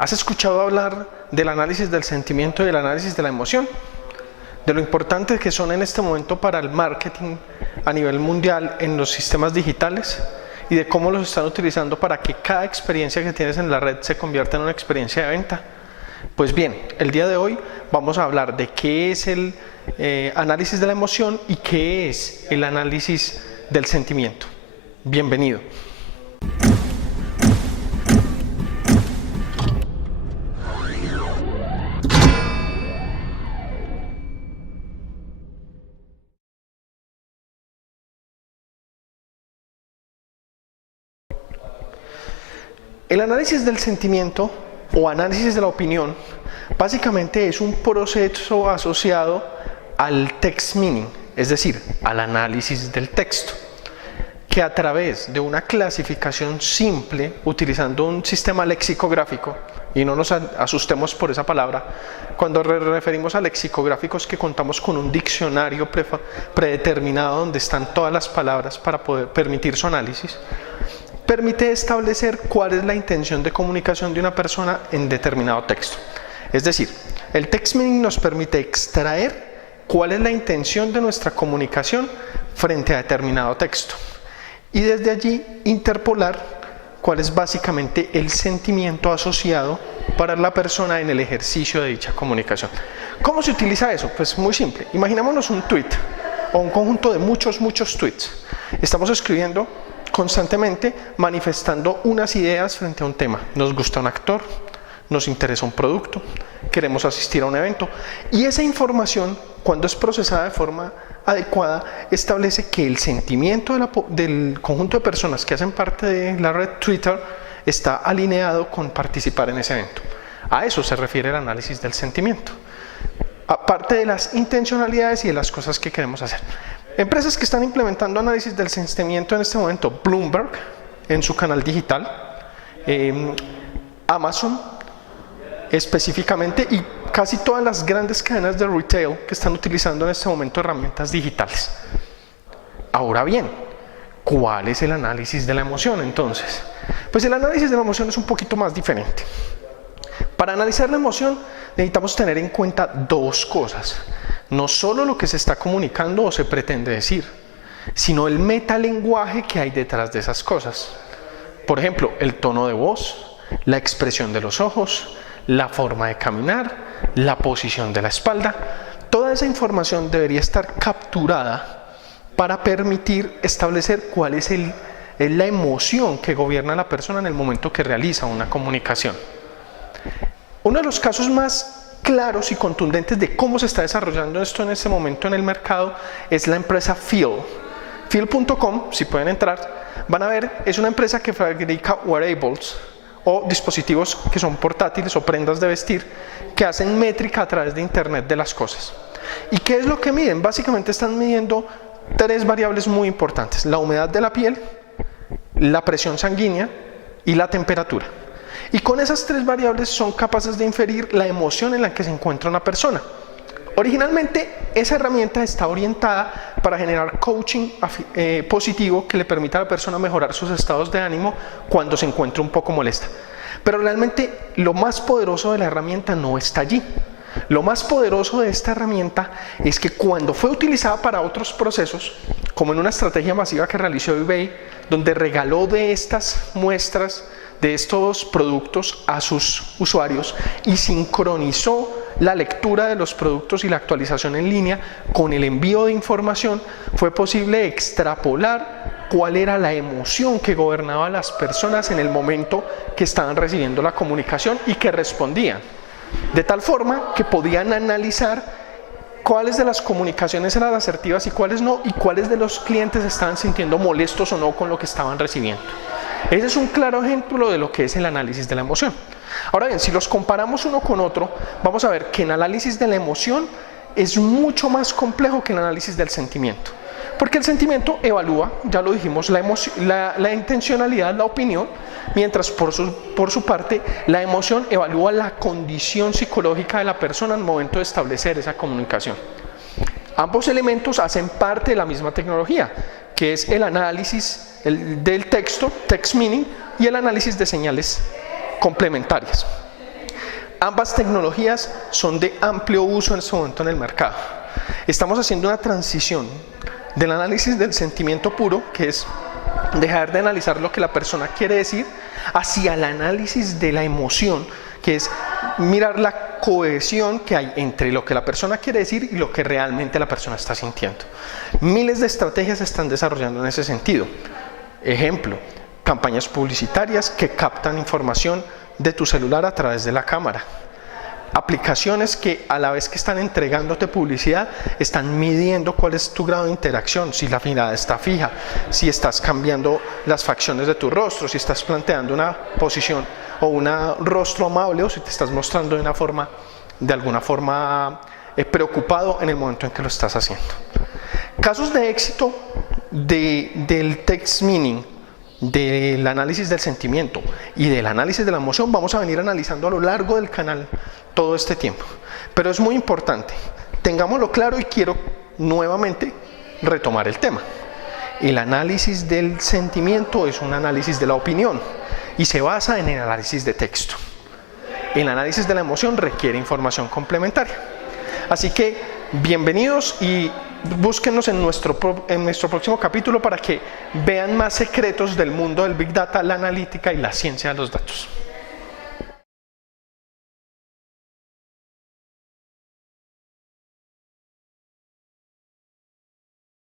¿Has escuchado hablar del análisis del sentimiento y del análisis de la emoción? De lo importante que son en este momento para el marketing a nivel mundial en los sistemas digitales y de cómo los están utilizando para que cada experiencia que tienes en la red se convierta en una experiencia de venta. Pues bien, el día de hoy vamos a hablar de qué es el análisis de la emoción y qué es el análisis del sentimiento. Bienvenido. El análisis del sentimiento o análisis de la opinión básicamente es un proceso asociado al text meaning, es decir, al análisis del texto, que a través de una clasificación simple, utilizando un sistema lexicográfico, y no nos asustemos por esa palabra, cuando referimos a lexicográficos que contamos con un diccionario predeterminado donde están todas las palabras para poder permitir su análisis, permite establecer cuál es la intención de comunicación de una persona en determinado texto. Es decir, el text meaning nos permite extraer cuál es la intención de nuestra comunicación frente a determinado texto y desde allí interpolar cuál es básicamente el sentimiento asociado para la persona en el ejercicio de dicha comunicación. ¿Cómo se utiliza eso? Pues muy simple. Imaginémonos un tweet o un conjunto de muchos tweets. Estamos escribiendo constantemente manifestando unas ideas frente a un tema. Nos gusta un actor, nos interesa un producto, queremos asistir a un evento y esa información, cuando es procesada de forma adecuada, establece que el sentimiento del conjunto de personas que hacen parte de la red Twitter está alineado con participar en ese evento. A eso se refiere el análisis del sentimiento, aparte de las intencionalidades y de las cosas que queremos hacer. Empresas que están implementando análisis del sentimiento en este momento: Bloomberg en su canal digital, Amazon específicamente, y casi todas las grandes cadenas de retail que están utilizando en este momento herramientas digitales. Ahora bien, ¿cuál es el análisis de la emoción entonces? Pues el análisis de la emoción es un poquito más diferente. Para analizar la emoción necesitamos tener en cuenta dos cosas. No solo lo que se está comunicando o se pretende decir, sino el metalenguaje que hay detrás de esas cosas. Por ejemplo, el tono de voz, la expresión de los ojos, la forma de caminar, la posición de la espalda. Toda esa información debería estar capturada para permitir establecer cuál es la emoción que gobierna a la persona en el momento que realiza una comunicación. Uno de los casos más claros y contundentes de cómo se está desarrollando esto en este momento en el mercado es la empresa Feel. Feel.com, si pueden entrar, van a ver, es una empresa que fabrica wearables o dispositivos que son portátiles o prendas de vestir que hacen métrica a través de Internet de las cosas. ¿Y qué es lo que miden? Básicamente están midiendo tres variables muy importantes: la humedad de la piel, la presión sanguínea y la temperatura. Y con esas tres variables son capaces de inferir la emoción en la que se encuentra una persona. Originalmente esa herramienta está orientada para generar coaching positivo que le permita a la persona mejorar sus estados de ánimo cuando se encuentra un poco molesta. Pero realmente lo más poderoso de la herramienta no está allí. Lo más poderoso de esta herramienta es que cuando fue utilizada para otros procesos, como en una estrategia masiva que realizó eBay, donde regaló de estas muestras de estos productos a sus usuarios y sincronizó la lectura de los productos y la actualización en línea con el envío de información, fue posible extrapolar cuál era la emoción que gobernaba a las personas en el momento que estaban recibiendo la comunicación y que respondían, de tal forma que podían analizar cuáles de las comunicaciones eran asertivas y cuáles no, y cuáles de los clientes estaban sintiendo molestos o no con lo que estaban recibiendo. Ese es un claro ejemplo de lo que es el análisis de la emoción. Ahora bien, si los comparamos uno con otro, vamos a ver que el análisis de la emoción es mucho más complejo que el análisis del sentimiento. Porque el sentimiento evalúa, ya lo dijimos, la intencionalidad, la opinión, mientras por su parte la emoción evalúa la condición psicológica de la persona al momento de establecer esa comunicación. Ambos elementos hacen parte de la misma tecnología, que es el análisis del texto, text meaning, y el análisis de señales complementarias. Ambas tecnologías son de amplio uso en este momento en el mercado. Estamos haciendo una transición del análisis del sentimiento puro, que es dejar de analizar lo que la persona quiere decir, hacia el análisis de la emoción, que es mirar la cohesión que hay entre lo que la persona quiere decir y lo que realmente la persona está sintiendo. Miles de estrategias se están desarrollando en ese sentido. Ejemplo, campañas publicitarias que captan información de tu celular a través de la cámara. Aplicaciones que a la vez que están entregándote publicidad, están midiendo cuál es tu grado de interacción, si la mirada está fija, si estás cambiando las facciones de tu rostro, si estás planteando una posición o un rostro amable, o si te estás mostrando de alguna forma preocupado en el momento en que lo estás haciendo. Casos de éxito del text meaning, del análisis del sentimiento y del análisis de la emoción, vamos a venir analizando a lo largo del canal todo este tiempo. Pero es muy importante, tengámoslo claro, y quiero nuevamente retomar el tema. El análisis del sentimiento es un análisis de la opinión y se basa en el análisis de texto. El análisis de la emoción requiere información complementaria. Así que bienvenidos y búsquenos en nuestro próximo capítulo para que vean más secretos del mundo del Big Data, la analítica y la ciencia de los datos.